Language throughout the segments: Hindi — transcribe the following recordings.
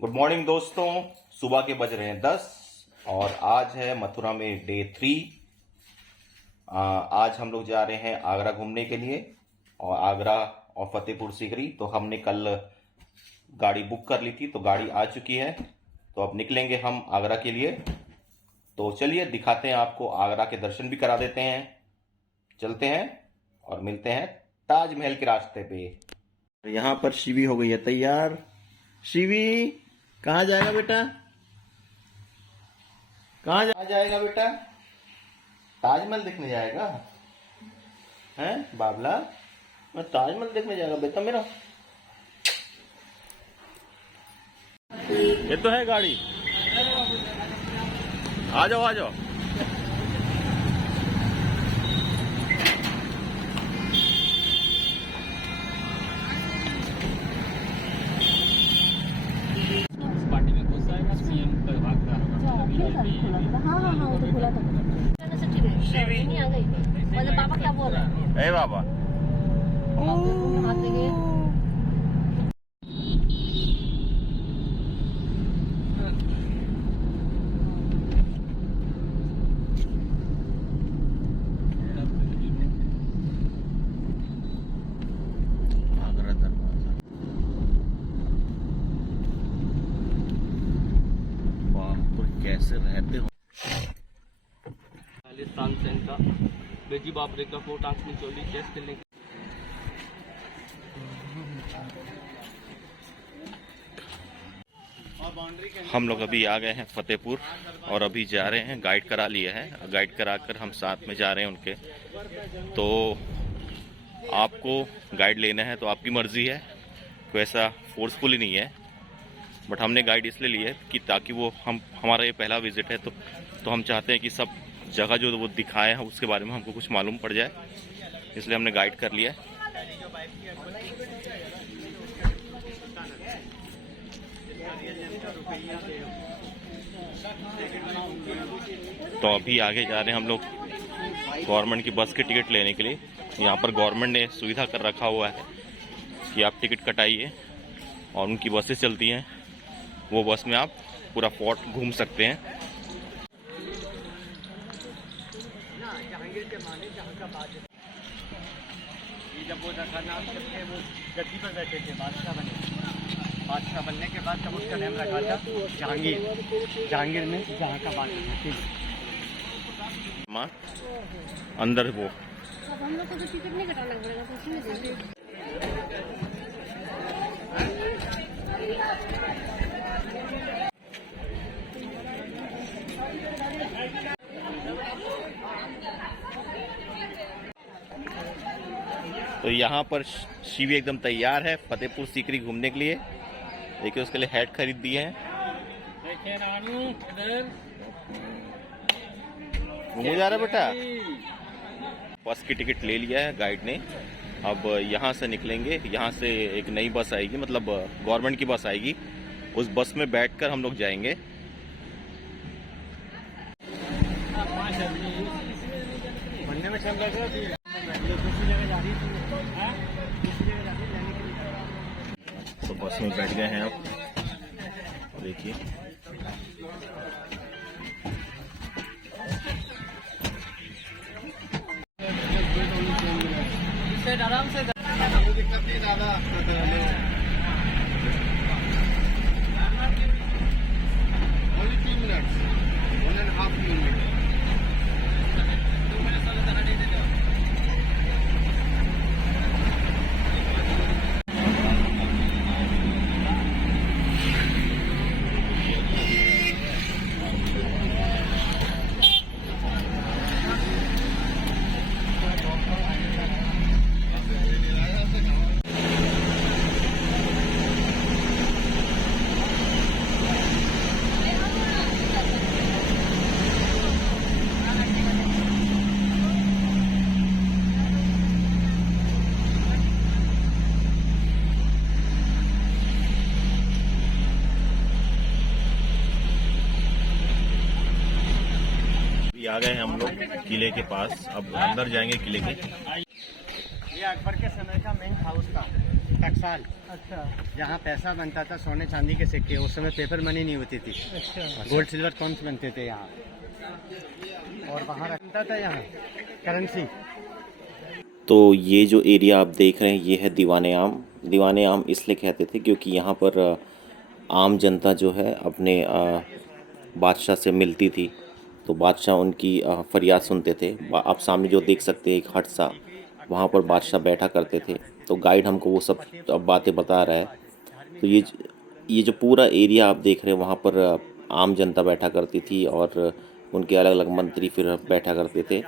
गुड मॉर्निंग दोस्तों। सुबह के बज रहे हैं 10 और आज है मथुरा में डे 3। आज हम लोग जा रहे हैं आगरा घूमने के लिए और आगरा और फतेहपुर सीकरी। तो हमने कल गाड़ी बुक कर ली थी तो गाड़ी आ चुकी है। तो अब निकलेंगे हम आगरा के लिए। तो चलिए दिखाते हैं आपको, आगरा के दर्शन भी करा देते हैं। चलते हैं और मिलते हैं ताजमहल के रास्ते पे। यहाँ पर शिवी हो गई है तैयार। शिवी कहाँ जाएगा बेटा? कहाँ जाएगा बेटा? ताजमहल देखने जाएगा? हैं बाबला? मैं ताजमहल देखने जाएगा बेटा मेरा। ये तो है गाड़ी। आ जाओ आ जाओ। पार्टी में घुस आएगा, सीएम का भाग रहा होगा। हाँ वो तो बोला था। नहीं आ गई। मतलब पापा क्या बोल रहे हैं? ए बाबा हाथ लगे। आगरा दरवाजा। बाप रे कैसे रहते हो। तानसेनचा बेजी बापरे का फोर टांग्स में चोली टेस्ट करने। हम लोग अभी आ गए हैं फतेहपुर और अभी जा रहे हैं, गाइड करा लिए हैं। गाइड कराकर हम साथ में जा रहे हैं उनके। तो आपको गाइड लेना है तो आपकी मर्जी है, कोई ऐसा फोर्सफुली नहीं है। बट हमने गाइड इसलिए ली है कि ताकि वो हमारा ये पहला विजिट है तो हम चाहते हैं कि सब जगह जो वो दिखाए हैं उसके बारे में हमको कुछ मालूम पड़ जाए, इसलिए हमने गाइड कर लिया है। तो अभी आगे जा रहे हैं हम लोग गवर्नमेंट की बस की टिकट लेने के लिए। यहाँ पर गवर्नमेंट ने सुविधा कर रखा हुआ है कि आप टिकट कटाइए और उनकी बसें चलती हैं, वो बस में आप पूरा फोर्ट घूम सकते हैं। जब वो नाम करके वो गद्दी पर बैठे थे, बादशाह बनने के बाद तब उसका नाम रखा था जहांगीर में जहाँ का बादशाह। माँ अंदर वो अब हम लोग को तो टिकट नहीं कटाना पड़ेगा, तो उसमें दे। तो यहाँ पर शिवी एकदम तैयार है फतेहपुर सीकरी घूमने के लिए। देखिए उसके लिए हैट खरीद दिए हैं। देखिए नानू इधर घूमने जा रहा है बेटा। बस की टिकट ले लिया है गाइड ने। अब यहाँ से निकलेंगे, यहाँ से एक नई बस आएगी, मतलब गवर्नमेंट की बस आएगी। उस बस में बैठकर हम लोग जाएंगे। बनने में चल रहा था दूसरी जगह जा रही थी। तो बस में बैठ गए हैं अब। देखिए आराम से दिक्कत नहीं ज्यादा। Only 2 minutes, 1.5 minutes. आ गए हैं हम लोग किले के पास। अब अंदर जाएंगे किले के। ये अकबर के समय का मेन था उसका टैक्स साल अच्छा यहाँ पैसा बनता था सोने चांदी के सिक्के। उस समय पेपर मनी नहीं होती थी, अच्छा गोल्ड सिल्वर कॉइन्स बनते थे यहाँ, और वहाँ रखता था यहाँ करेंसी। तो ये जो एरिया आप देख रहे हैं ये है दीवाने आम। दीवाने आम इसलिए कहते थे क्योंकि यहाँ पर आम जनता जो है अपने बादशाह से मिलती थी, तो बादशाह उनकी फरियाद सुनते थे। आप सामने जो देख सकते हैं एक हट सा, वहाँ पर बादशाह बैठा करते थे। तो गाइड हमको वो सब बातें बता रहा है। तो ये जो पूरा एरिया आप देख रहे हैं वहाँ पर आम जनता बैठा करती थी और उनके अलग अलग मंत्री फिर बैठा करते थे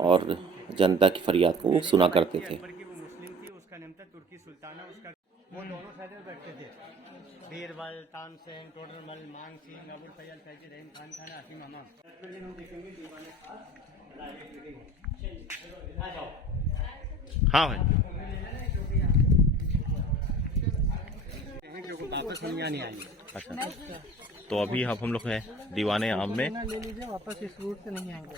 और जनता की फरियाद को सुना करते थे। वो मुस्लिम थी, उसका नाम था तुर्की सुल्ताना। उसका वो दोनों साइड में बैठते थे, बीरबल, तानसेन, टोडरमल, मांग सिंह, अबुल फैजल फैजी, रहीम खान खान, आसिम अमान। हाँ भाई, क्योंकि वापस दुनिया नहीं आई। अच्छा। तो अभी हम लोग हैं दीवाने आम में। ले लीजिए, वापस इस रूट से नहीं आएंगे।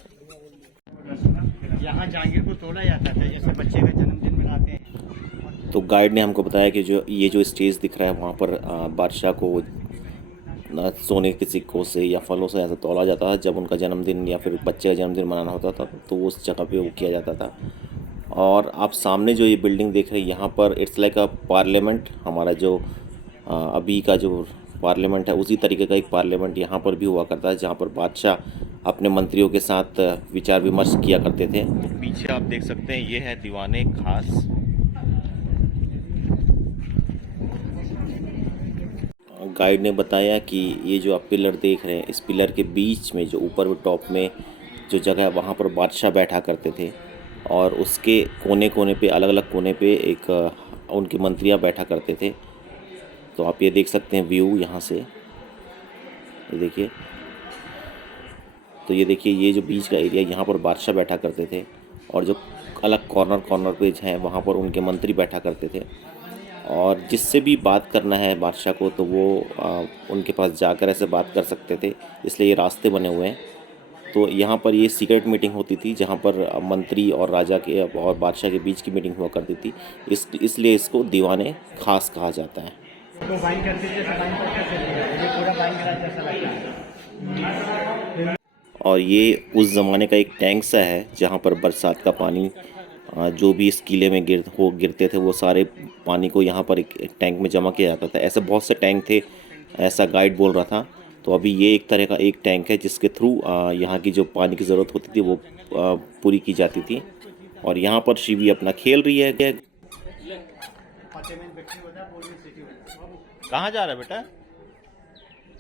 यहाँ जहांगीर को तोड़ा जाता था, जैसे बच्चे का जन्मदिन मनाते हैं। तो गाइड ने हमको बताया कि ये जो स्टेज दिख रहा है वहाँ पर बादशाह को सोने के सिक्कों से या फलों से ऐसा तोला जाता था जब उनका जन्मदिन या फिर बच्चे का जन्मदिन मनाना होता था, तो उस जगह पे वो किया जाता था। और आप सामने जो ये बिल्डिंग देख रहे हैं यहाँ पर इट्स लाइक अ पार्लियामेंट। हमारा जो अभी का जो पार्लियामेंट है उसी तरीके का एक पार्लियामेंट यहाँ पर भी हुआ करता है, जहाँ पर बादशाह अपने मंत्रियों के साथ विचार विमर्श किया करते थे। तो पीछे आप देख सकते हैं ये है दीवाने खास। गाइड ने बताया कि ये जो आप पिलर देख रहे हैं, इस पिलर के बीच में जो ऊपर में टॉप में जो जगह है वहाँ पर बादशाह बैठा करते थे और उसके कोने कोने पे अलग अलग कोने पे एक उनके मंत्रियाँ बैठा करते थे। तो आप ये देख सकते हैं व्यू यहाँ से, ये देखिए। तो ये देखिए ये जो बीच का एरिया यहाँ पर बादशाह बैठा करते थे और जो अलग कॉर्नर पे हैं वहाँ पर उनके मंत्री बैठा करते थे। और जिससे भी बात करना है बादशाह को तो वो उनके पास जाकर ऐसे बात कर सकते थे, इसलिए ये रास्ते बने हुए हैं। तो यहाँ पर ये सीक्रेट मीटिंग होती थी जहाँ पर मंत्री और राजा के और बादशाह के बीच की मीटिंग हुआ करती थी, इसलिए इसको दीवाने खास कहा जाता है। तो बाइंग करते थे, बाइंग करते थे, ये पूरा बाइंग करा जैसा लगता है। और ये उस ज़माने का एक टैंक सा है जहाँ पर बरसात का पानी जो भी इस किले में गिरते थे वो सारे पानी को यहाँ पर एक टैंक में जमा किया जाता था। ऐसे बहुत से टैंक थे, ऐसा गाइड बोल रहा था। तो अभी ये एक तरह का एक टैंक है जिसके थ्रू यहाँ की जो पानी की ज़रूरत होती थी वो पूरी की जाती थी। और यहाँ पर शिवी अपना खेल रही है। कहाँ जा रहा है बेटा,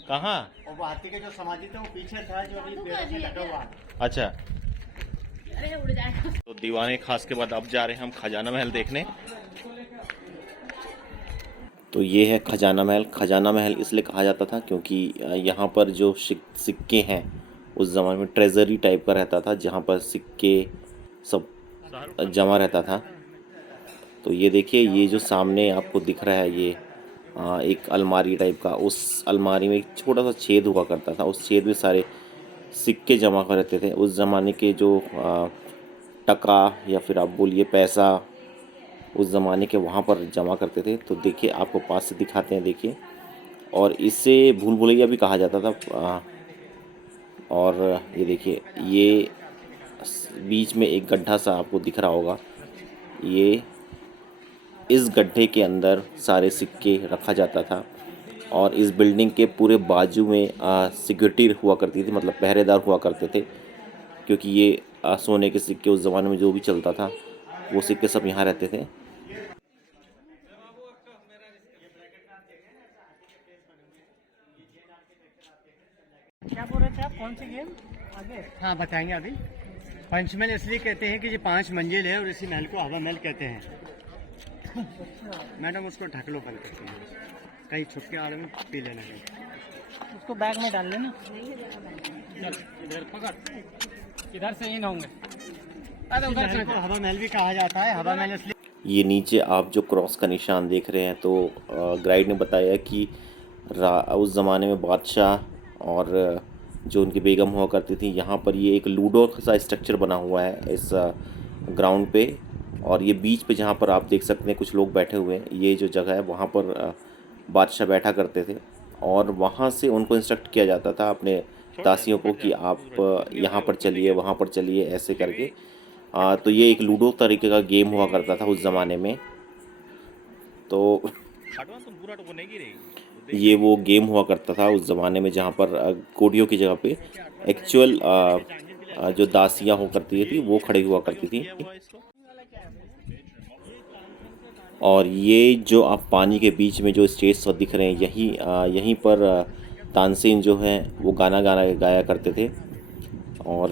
कहाँ? और वो हाथी के जो समाधि थे वो पीछे था, जो अभी पेड़ से लगा हुआ है। अच्छा। तो दीवाने खास के बाद अब जा रहे हैं हम खजाना महल देखने। तो ये है खजाना महल। खजाना महल इसलिए कहा जाता था क्योंकि यहाँ पर जो सिक्के हैं उस ज़माने में ट्रेजरी टाइप का रहता था जहाँ पर सिक्के सब जमा रहता था। तो ये देखिए ये जो सामने आपको दिख रहा है ये एक अलमारी टाइप का, उस अलमारी में एक छोटा सा छेद हुआ करता था, उस छेद में सारे सिक्के जमा कर रहते थे। उस ज़माने के जो टका या फिर आप बोलिए पैसा उस ज़माने के वहाँ पर जमा करते थे। तो देखिए आपको पास से दिखाते हैं, देखिए। और इसे भूल भुलैया भी कहा जाता था। और ये देखिए ये बीच में एक गड्ढा सा आपको दिख रहा होगा, ये इस गड्ढे के अंदर सारे सिक्के रखा जाता था। और इस बिल्डिंग के पूरे बाजू में सिक्योरिटी हुआ करती थी, मतलब पहरेदार हुआ करते थे, क्योंकि ये सोने के सिक्के उस ज़माने में जो भी चलता था वो सिक्के सब यहाँ रहते थे। क्या बोल रहे थे आप, कौन सी गेम आगे? हाँ बताएंगे अभी। पंचमहल इसलिए कहते हैं कि ये 5 मंजिल है और इसी महल को हवा महल कहते हैं। मैडम उसको ढक लो बंद करके, कहीं छुप के आड़े में पी लेना है। उसको बैग में डाल लेना। इधर पकड़, इधर से ही होंगे। हवा महल भी कहा जाता है। हवा महल इसलिए ये नीचे आप जो क्रॉस का निशान देख रहे हैं, तो गाइड ने बताया कि उस ज़माने में बादशाह और जो उनकी बेगम हुआ करती थी, यहाँ पर ये एक लूडो सा स्ट्रक्चर बना हुआ है इस ग्राउंड पे। और ये बीच पे जहाँ पर आप देख सकते हैं कुछ लोग बैठे हुए हैं, ये जो जगह है वहाँ पर बादशाह बैठा करते थे और वहाँ से उनको इंस्ट्रक्ट किया जाता था अपने दासियों को कि आप यहाँ पर चलिए, वहाँ पर चलिए, ऐसे करके। तो ये एक लूडो तरीके का गेम हुआ करता था उस ज़माने में। तो ये वो गेम हुआ करता था उस ज़माने में जहाँ पर कोडियों की जगह पे एक्चुअल जो दासियाँ हो करती थी वो खड़ी हुआ करती थी। और ये जो आप पानी के बीच में जो स्टेज दिख रहे हैं, यहीं पर तानसेन जो है वो गाना गाया करते थे। और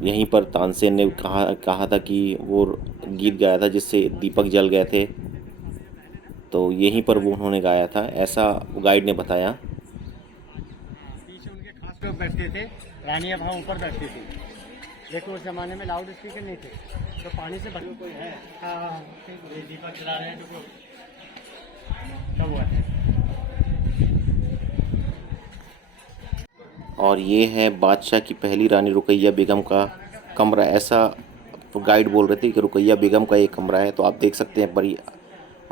यहीं पर तानसेन ने कहा था कि वो गीत गाया था जिससे दीपक जल गए थे, तो यहीं पर वो उन्होंने गाया था, ऐसा गाइड ने बताया। पीछे उनके खास लोग बैठते थे, रानियाँ वहाँ ऊपर बैठती थी। देखो उस जमाने में लाउड स्पीकर नहीं थे, तो पानी से बच्चों कोई है। हाँ, ये दीपक जला रहे हैं जो सब हुआ है। और ये है बादशाह की पहली रानी रुकैया बेगम का कमरा, ऐसा गाइड बोल रहे थे कि रुकैया बेगम का ये कमरा है। तो आप देख सकते हैं बड़ी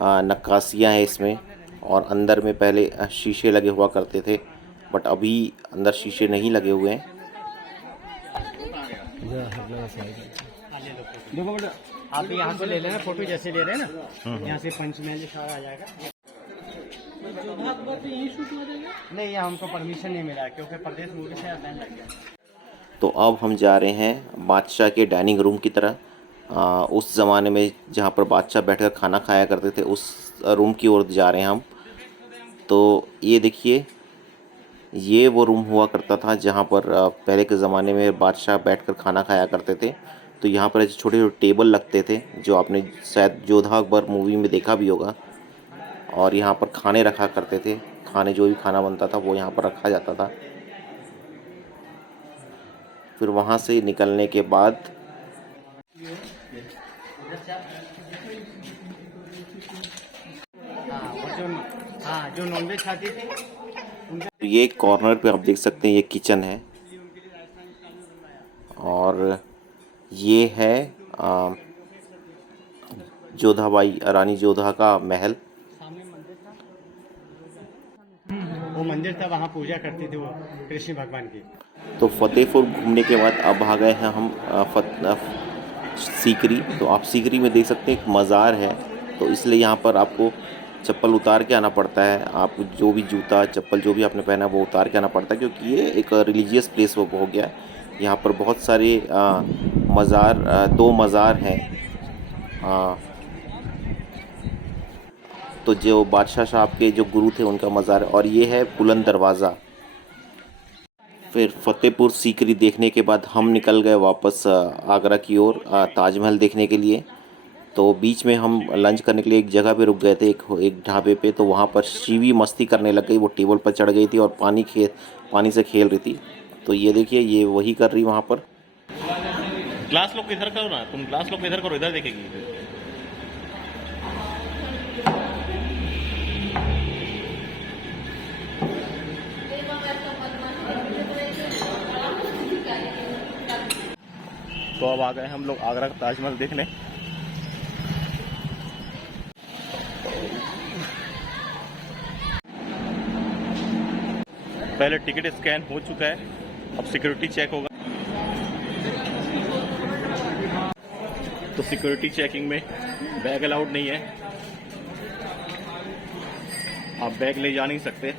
नक्काशियाँ हैं इसमें, और अंदर में पहले शीशे लगे हुआ करते थे, बट अभी अंदर शीशे नहीं लगे हुए हैं। देखो बेटा, आप भी यहाँ से ले लेना फोटो, जैसे ले रहे हैं ना, यहाँ से पंचमहल लिखा आ जाएगा। नहीं, यहाँ हमको परमिशन नहीं मिला क्योंकि प्रदेश मूवी से बैन लग गया। तो अब हम जा रहे हैं बादशाह के डाइनिंग रूम की तरह। उस ज़माने में जहाँ पर बादशाह बैठकर खाना खाया करते थे, उस रूम की ओर जा रहे हैं हम। तो ये देखिए, ये वो रूम हुआ करता था जहाँ पर पहले के ज़माने में बादशाह बैठकर खाना खाया करते थे। तो यहाँ पर ऐसे छोटे छोटे टेबल लगते थे, जो आपने शायद जोधा अकबर मूवी में देखा भी होगा। और यहाँ पर खाने रखा करते थे, जो भी खाना बनता था वो यहाँ पर रखा जाता था। फिर वहाँ से निकलने के बाद जो नॉनवेज खाती थी तो ये कॉर्नर पे आप देख सकते हैं ये किचन है, और ये है जोधाबाई रानी जोधा का महल। वो मंदिर था, वहाँ पूजा करती थी वो कृष्ण भगवान की। तो फतेहपुर घूमने के बाद अब आ गए हैं हम सीकरी। तो आप सीकरी में देख सकते हैं एक मज़ार है, तो इसलिए यहाँ पर आपको चप्पल उतार के आना पड़ता है। आप जो भी जूता चप्पल जो भी आपने पहना वो उतार के आना पड़ता है, क्योंकि ये एक रिलीजियस प्लेस हो गया। यहाँ पर बहुत सारे मज़ार, 2 मज़ार हैं। तो जो बादशाह साहब के जो गुरु थे उनका मज़ार है, और ये है बुलंद दरवाज़ा। फिर फतेहपुर सीकरी देखने के बाद हम निकल गए वापस आगरा की ओर ताजमहल देखने के लिए। तो बीच में हम लंच करने के लिए एक जगह पे रुक गए थे, एक ढाबे पे। तो वहाँ पर शिवी मस्ती करने लग गई, वो टेबल पर चढ़ गई थी और पानी से खेल रही थी। तो ये देखिए, ये वही कर रही वहाँ पर। ग्लास लोग इधर करो ना, तुम ग्लास लोग इधर करो, इधर देखेगी। तो अब आ गए हम लोग आगरा का ताजमहल देखने। पहले टिकट स्कैन हो चुका है, अब सिक्योरिटी चेक होगा। तो सिक्योरिटी चेकिंग में बैग अलाउड नहीं है, आप बैग ले जा नहीं सकते।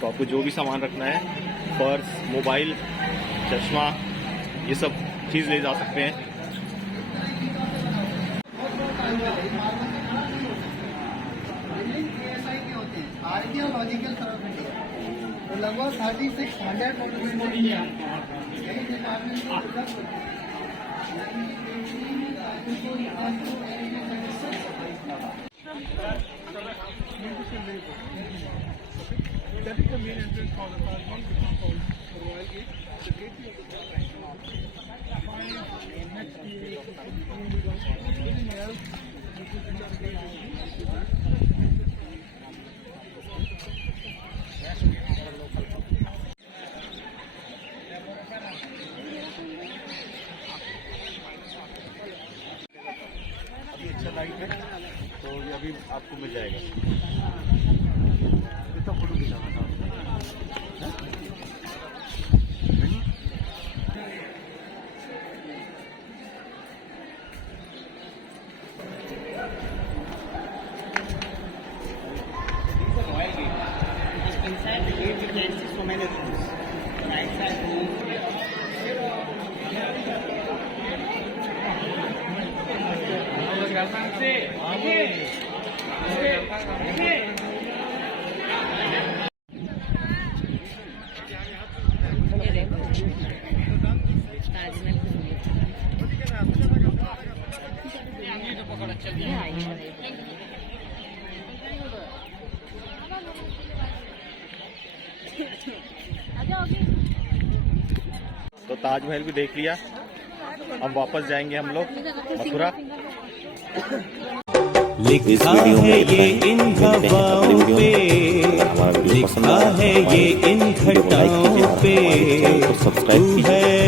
तो आपको जो भी सामान रखना है, पर्स, मोबाइल, चश्मा, ये सब चीज़ ले जा सकते हैं। आर्कियोलॉजिकल सर्वे तो लगभग 3600 That is the main entrance for the Taj Mahal, which is called the Royal Gate. The gate is का फोटो खींचा था। Inside the gate you can see so many rooms. Right side room. ये देखो ताजमहल ये आई है तो ताजमहल भी देख लिया। अब वापस जाएंगे हम लोग मथुरा। लिखा है ये इन हवाओं पे, लिखा है ये इन घटाओं पे, तू है